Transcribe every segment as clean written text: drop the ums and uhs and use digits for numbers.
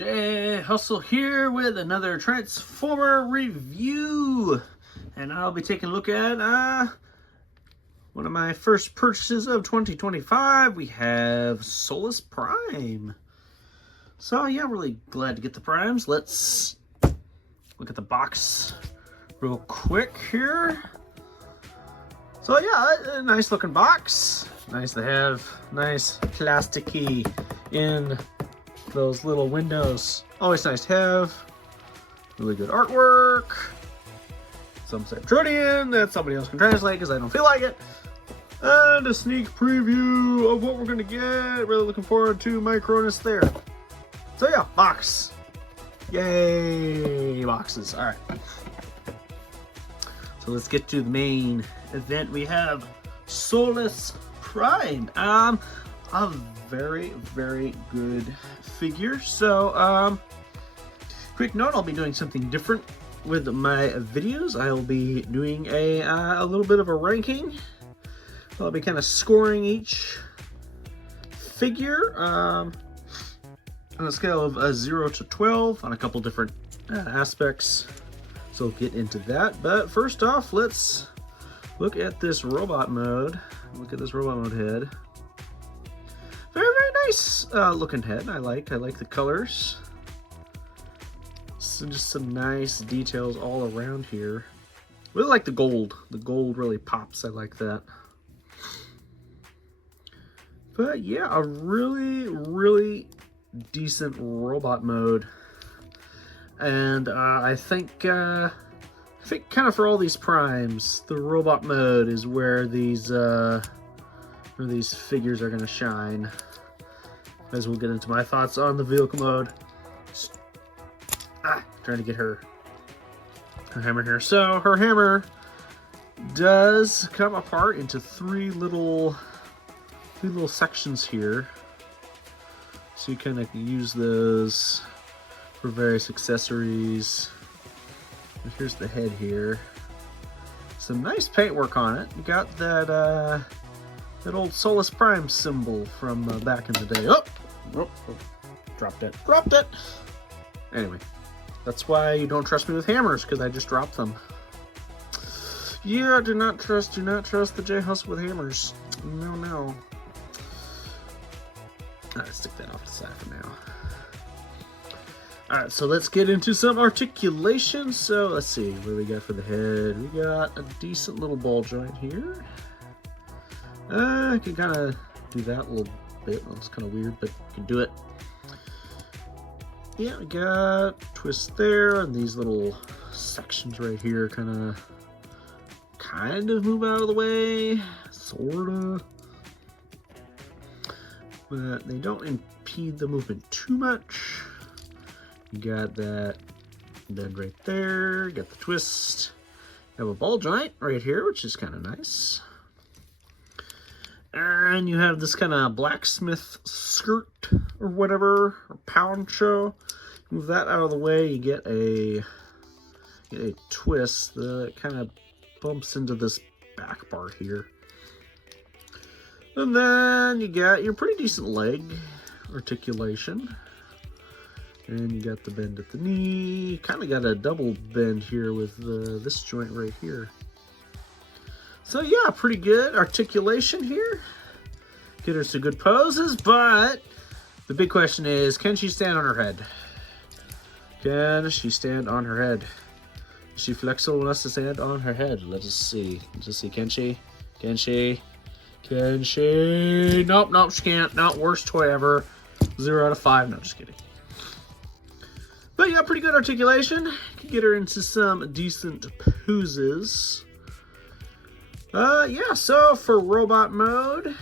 Jhusle here with another Transformer review, and I'll be taking a look at one of my first purchases of 2025. We have Solus Prime. So yeah, really glad to get the Primes. Let's look at the box real quick here. So yeah, a nice looking box. Nice to have, nice plasticky in those little windows. Always nice to have. Really good artwork. Some said Podium that somebody else can translate because I don't feel like it. And a sneak preview of what we're gonna get. Really looking forward to my Cronus there. So yeah, box. Yay, boxes. All right. So let's get to the main event. We have Solus Prime. A very, very good figure. So, quick note, I'll be doing something different with my videos. I'll be doing a little bit of a ranking. I'll be kind of scoring each figure on a scale of 0 to 12 on a couple different aspects. So we'll get into that. But first off, let's look at this robot mode. Look at this robot mode head. Very, very nice looking head. I like the colors. So just some nice details all around here. Really like the gold. The gold really pops. I like that. But yeah, a really, really decent robot mode. And I think kind of for all these primes, the robot mode is where these figures are going to shine. As we'll get into my thoughts on the vehicle mode. Trying to get her hammer here. So her hammer does come apart into three little sections here. So you kind of use those for various accessories. And here's the head here. Some nice paintwork on it. You got that old Solus Prime symbol from back in the day. Oh, dropped it. Anyway, that's why you don't trust me with hammers, because I just dropped them. Yeah, do not trust the Jhusle with hammers. No. Alright, stick that off to the side for now. Alright, so let's get into some articulation. So let's see, what do we got for the head? We got a decent little ball joint here. I can kind of do that a little bit. It's kind of weird, but you can do it. Yeah, we got twist there, and these little sections right here kind of move out of the way, sorta. But they don't impede the movement too much. You got that bend right there, you got the twist. You have a ball joint right here, which is kind of nice. And you have this kind of blacksmith skirt or whatever, or poncho. Move that out of the way, you get a twist that kind of bumps into this back part here. And then you got your pretty decent leg articulation. And you got the bend at the knee. Kind of got a double bend here with this joint right here. So yeah, pretty good articulation here. Get her some good poses, but the big question is, can she stand on her head? Can she stand on her head? Is she flexible enough to stand on her head? Let us see. Can she? Can she? Nope, she can't. Not worst toy ever. 0 out of 5. No, just kidding. But yeah, pretty good articulation. Can get her into some decent poses. Yeah, so for robot mode,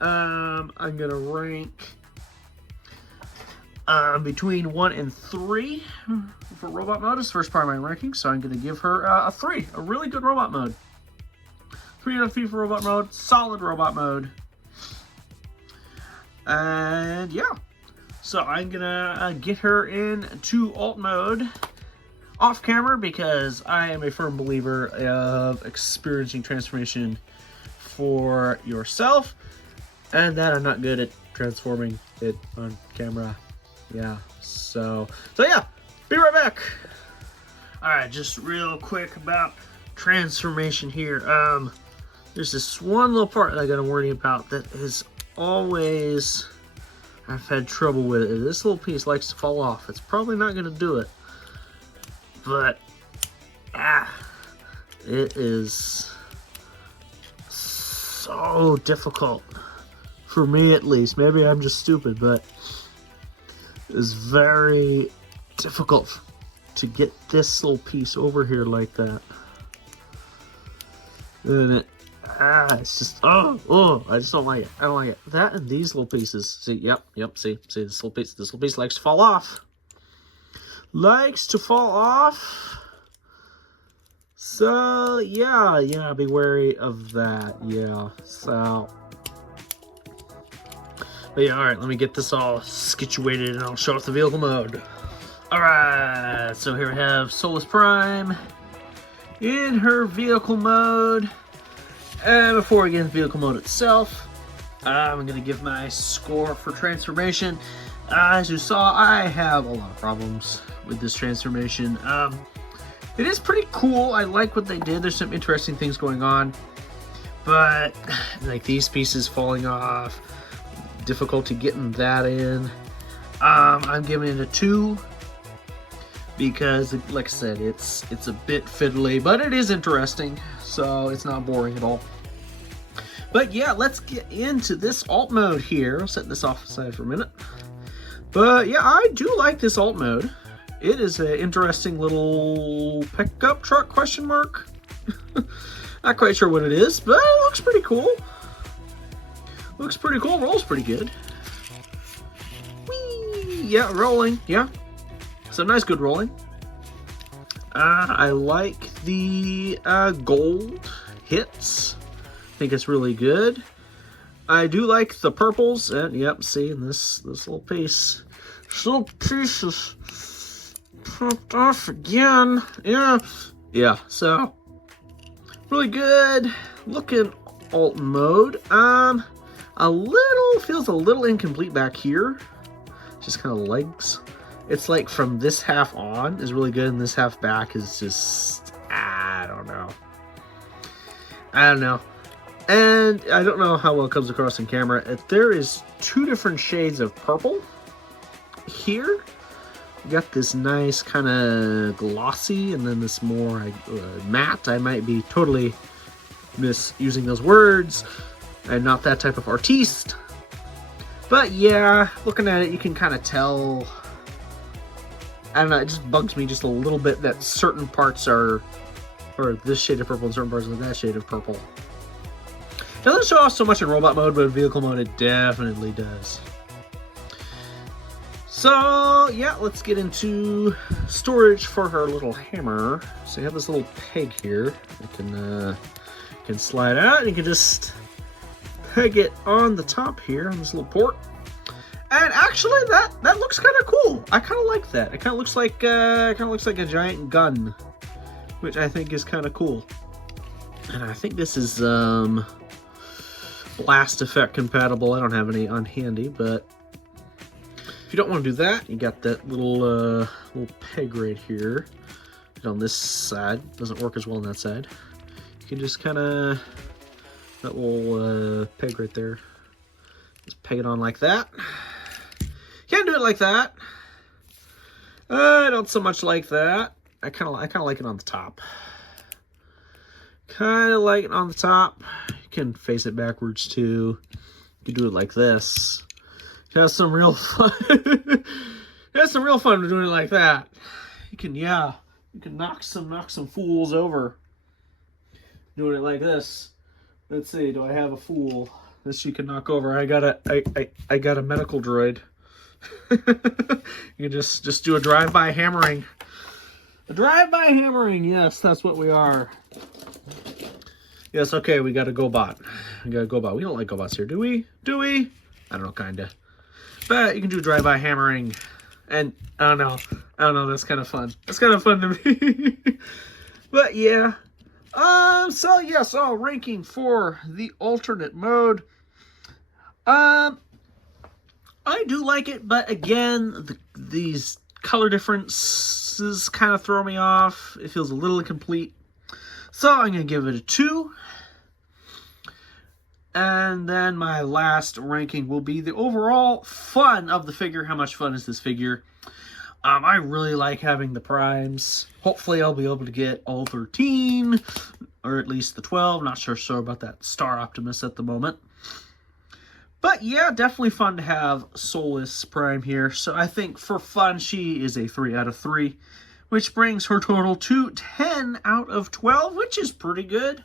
I'm gonna rank between 1 and 3 for robot mode. It's the first part of my ranking, so I'm gonna give her a 3. A really good robot mode. 3 out of 3 for robot mode. Solid robot mode. And yeah, so I'm gonna get her into alt mode off camera, because I am a firm believer of experiencing transformation for yourself, and that I'm not good at transforming it on camera. Yeah. So yeah, be right back. All right, just real quick about transformation here. There's this one little part that I gotta worry about that is always I've had trouble with it. This little piece likes to fall off. It's probably not gonna do it, but it is so difficult for me, at least. Maybe I'm just stupid, but it's very difficult to get this little piece over here like that. And it, it's just, I just don't like it. I don't like it. That and these little pieces. See, yep, see, this little piece likes to fall off. Likes to fall off. So, yeah, be wary of that, yeah, so. But yeah, alright, let me get this all situated and I'll show off the vehicle mode. Alright, so here we have Solus Prime in her vehicle mode. And before we get into vehicle mode itself, I'm going to give my score for transformation. As you saw, I have a lot of problems with this transformation. It is pretty cool. I like what they did. There's some interesting things going on. But, like these pieces falling off, difficulty getting that in. I'm giving it a 2. Because, like I said, it's a bit fiddly, but it is interesting. So, it's not boring at all. But yeah, let's get into this alt mode here. I'll set this off aside for a minute. But yeah, I do like this alt mode. It is an interesting little pickup truck, question mark. Not quite sure what it is, but it looks pretty cool. Looks pretty cool, rolls pretty good. Whee! Yeah, rolling, yeah. So nice, good rolling. I like the gold hits. I think it's really good. I do like the purples, and yep, see, in this little piece. This little piece is popped off again. Yeah, so really good looking alt mode. Feels a little incomplete back here. Just kind of legs. It's like from this half on is really good, and this half back is just, I don't know. And I don't know how well it comes across in camera. There is 2 different shades of purple here. You got this nice kind of glossy, and then this more matte. I might be totally misusing those words. I'm not that type of artiste. But yeah, looking at it, you can kind of tell. I don't know, it just bugs me just a little bit that certain parts are this shade of purple and certain parts are that shade of purple. It doesn't show off so much in robot mode, but in vehicle mode it definitely does. So yeah, let's get into storage for her little hammer. So you have this little peg here. It can slide out, and you can just peg it on the top here on this little port. And actually, that looks kind of cool. I kind of like that. It kind of looks like a giant gun, which I think is kind of cool. And I think this is blast effect compatible. I don't have any on handy, but if you don't want to do that, you got that little peg right here. And on this side, doesn't work as well on that side. You can just kind of that little peg right there. Just peg it on like that. Can't do it like that. I don't so much like that. I kind of like it on the top. Kind of like it on the top. You can face it backwards too. You can do it like this. You have some real fun. You have some real fun doing it like that. You can knock some fools over. Doing it like this. Let's see. Do I have a fool? This you can knock over. I got a medical droid. You can just do a drive-by hammering. A drive-by hammering, yes, that's what we are. Yes, okay, we got a GoBot. We got a GoBot. We don't like GoBots here, do we? Do we? I don't know, kinda. But you can do drive-by hammering. And I don't know, that's kind of fun. That's kind of fun to me. But yeah. So ranking for the alternate mode. I do like it, but again, these color differences kind of throw me off. It feels a little incomplete. So I'm going to give it a 2. And then my last ranking will be the overall fun of the figure. How much fun is this figure? I really like having the primes. Hopefully I'll be able to get all 13, or at least the 12. Not sure about that Star Optimus at the moment. But yeah, definitely fun to have Solus Prime here. So I think for fun, she is a 3 out of 3, which brings her total to 10 out of 12, which is pretty good.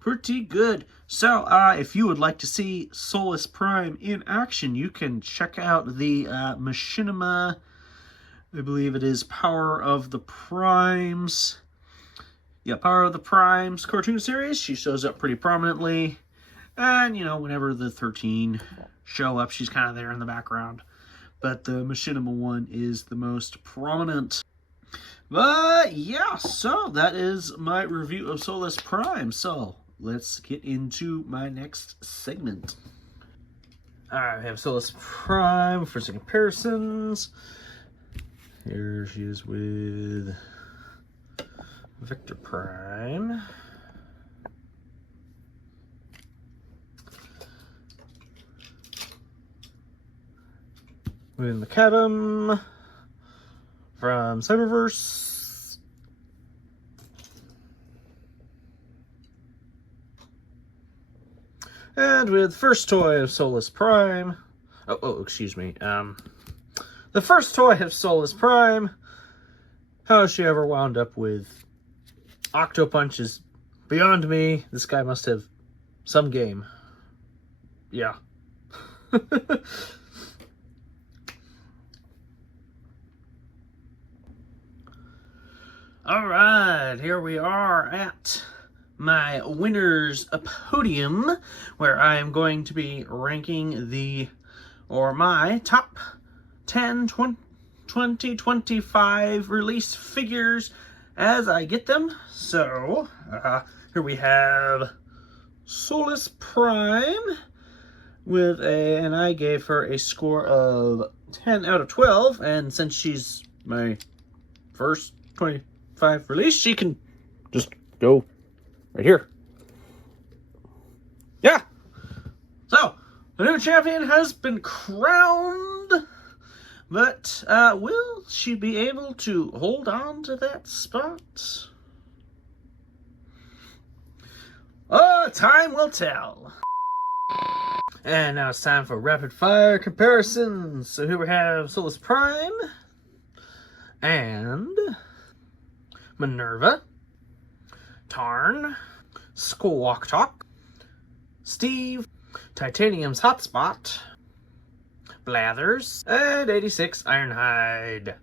Pretty good. So if you would like to see Solus Prime in action, you can check out the Machinima, I believe it is Power of the Primes. Yeah, Power of the Primes cartoon series. She shows up pretty prominently. And, you know, whenever the 13 show up, she's kind of there in the background. But the Machinima one is the most prominent. But, yeah, so that is my review of Solus Prime. So, let's get into my next segment. Alright, I have Solus Prime for some comparisons. Here she is with Victor Prime. With Macadam from Cyberverse. And with first toy of Solus Prime. Excuse me. The first toy of Solus Prime. How she ever wound up with Octopunch is beyond me. This guy must have some game. Yeah. Alright, here we are at my winner's podium, where I am going to be ranking my top 10 2025 release figures as I get them. So, here we have Solus Prime and I gave her a score of 10 out of 12, and since she's my first 25 release, she can just go right here. Yeah. So, the new champion has been crowned, but will she be able to hold on to that spot? Oh, time will tell. And now it's time for rapid fire comparisons. So here we have Solus Prime and Minerva, Tarn, Squawk Talk, Steve, Titanium's Hotspot, Blathers, and 86 Ironhide.